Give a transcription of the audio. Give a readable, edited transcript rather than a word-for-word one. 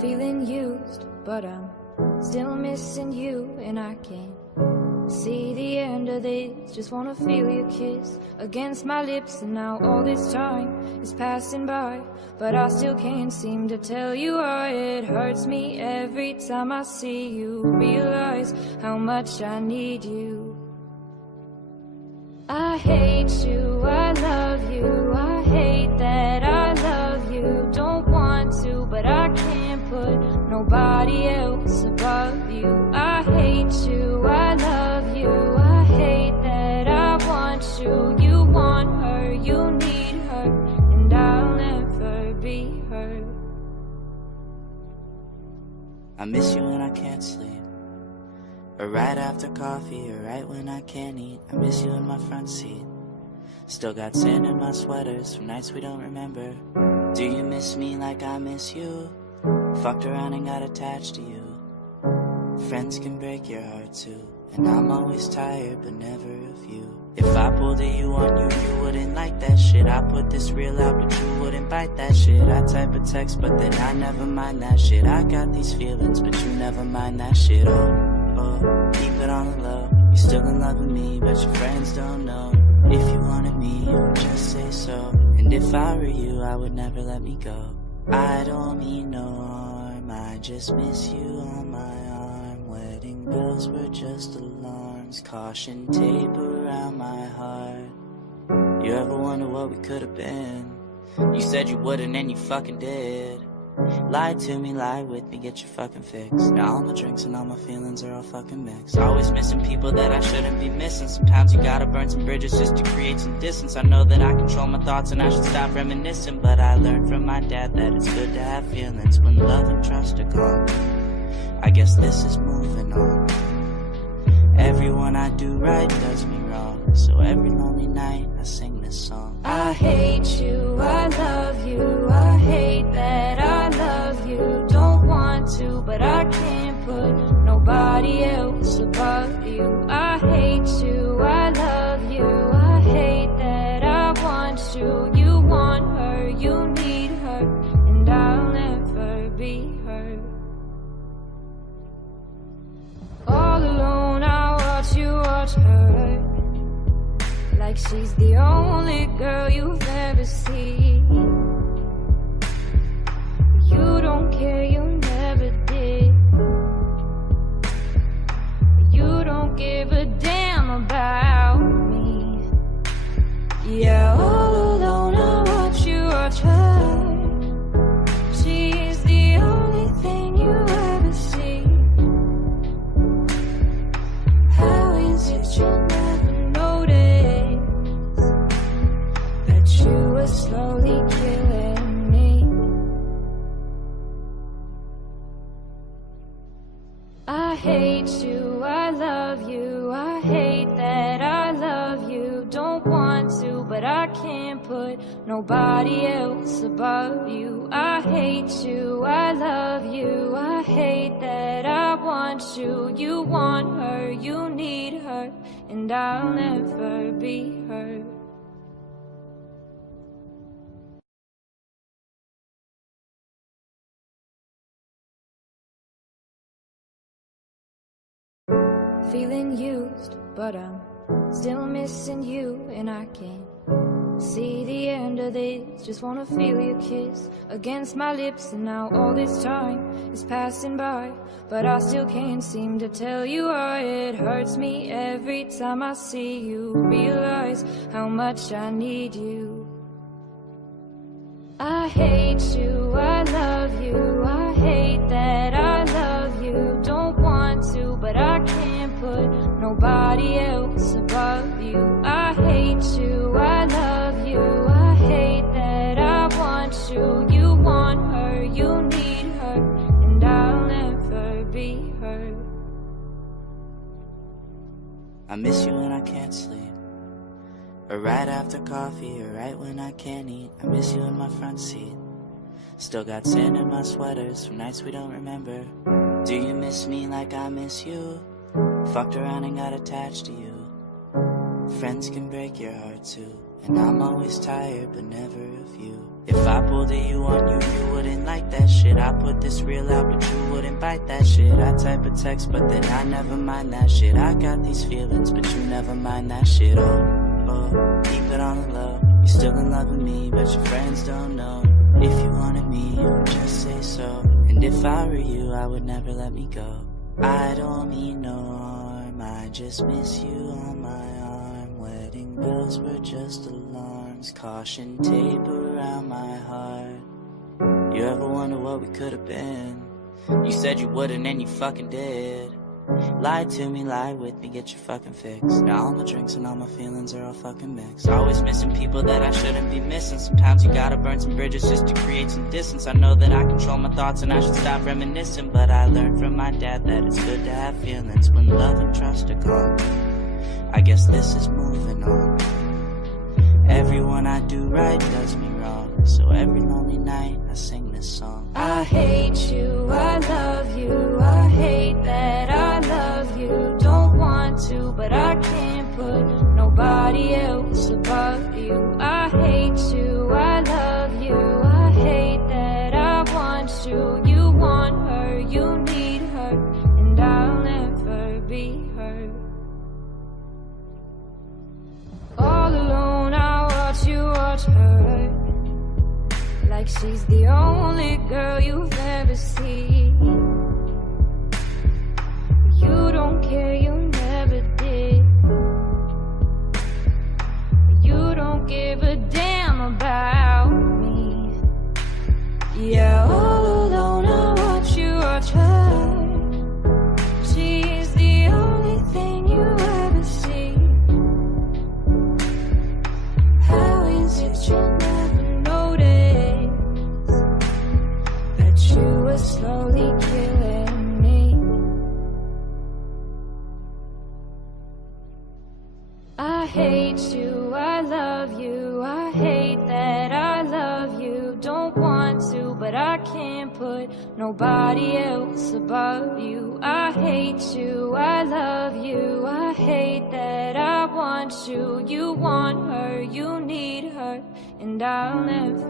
Feeling used, but I'm still missing you, and I can't see the end of this. Just wanna feel your kiss against my lips, and now all this time is passing by, but I still can't seem to tell you why. It hurts me every time I see you, realize how much I need you. I hate you, I love you, I hate that I love you. Don't want to, but I can't put nobody else above you. I hate you, I love you, I hate that I want you. You want her, you need her, and I'll never be her. I miss you when I can't sleep, or right after coffee, or right when I can't eat. I miss you in my front seat. Still got sand in my sweaters from nights we don't remember. Do you miss me like I miss you? Fucked around and got attached to you. Friends can break your heart too, and I'm always tired but never of you. If I pulled a you on you, you wouldn't like that shit. I put this real out but you wouldn't bite that shit. I type a text but then I never mind that shit. I got these feelings but you never mind that shit. Oh, keep it on the low. You're still in love with me but your friends don't know. If you wanted me, you would just say so. And if I were you, I would never let me go. I don't mean no harm, I just miss you on my arm. Wedding bells were just alarms, caution tape around my heart. You ever wonder what we could have been? You said you wouldn't and you fucking did. Lie to me, lie with me, get your fucking fix. Now all my drinks and all my feelings are all fucking mixed. Always missing people that I shouldn't be missing. Sometimes you gotta burn some bridges just to create some distance. I know that I control my thoughts and I should stop reminiscing, but I learned from my dad that it's good to have feelings when love and trust are gone. I guess this is moving on. Everyone I do right does me wrong, so every lonely night I sing this song. I hate you, I love you, I hate that I love you. Don't want to, but I can't put nobody else above you. I hate you, I love you, I hate that I want you. You want her, you need her, and I'll never be her. All alone I watch you watch her, like she's the only girl you've ever seen. You don't care, you never did. You don't give a damn about me. Yeah, all alone I watch you watch her. She's the only thing you ever see. How is it you never notice that you were slowly killing me? I hate you, I love you, I hate that I love you. Don't want to, but I can't put nobody else above you. I hate you, I love you, I hate that I want you. You want her, you need her, and I'll never be her. Feeling used, but I'm still missing you, and I can't see the end of this. Just wanna feel your kiss against my lips, and now all this time is passing by, but I still can't seem to tell you why. It hurts me every time I see you, realize how much I need you. I hate you, I love you, I hate that I love you. Don't want to, but I can't put nobody else above you. I hate you, I love you, I hate that I want you. You want her, you need her, and I'll never be her. I miss you when I can't sleep, or right after coffee, or right when I can't eat. I miss you in my front seat. Still got sand in my sweaters from nights we don't remember. Do you miss me like I miss you? Fucked around and got attached to you. Friends can break your heart too, And I'm always tired, but never of you. If I pulled a you on you, you wouldn't like that shit. I put this real out, but you wouldn't bite that shit. I type a text, but then I never mind that shit. I got these feelings, but you never mind that shit. Oh, keep it on the low. You're still in love with me, but your friends don't know. If you wanted me, you would just say so. And if I were you, I would never let me go. I don't mean no harm, I just miss you on my arm. Wedding bells were just alarms, caution tape around my heart. You ever wonder what we could have been? You said you wouldn't and you fucking did. Lie to me, lie with me, get your fucking fix. Now all my drinks and all my feelings are all fucking mixed. Always missing people that I shouldn't be missing. Sometimes you gotta burn some bridges just to create some distance. I know that I control my thoughts and I should stop reminiscing, but I learned from my dad that it's good to have feelings when love and trust are gone. I guess this is moving on. Everyone I do right does me wrong, so every lonely night I sing this song. I hate you, I love you, I hate that I love you. Don't want to, but I can't put nobody else above you. I hate you, I love you, I hate that I want you. You want her, you need her, and I'll never be her. All alone I watch you watch her, like she's the only girl you've ever seen. You don't care, you never did. You don't give a damn about me. Yeah, all alone I watch you watch her. She's the only thing you ever see. How is it you never notice that you were slowly killing me? I hate you, I love you, I hate that I love you. Don't want to, but I can't put nobody else above you. I hate you, I love you, I hate that I want you. You want her, you need her, and I'll never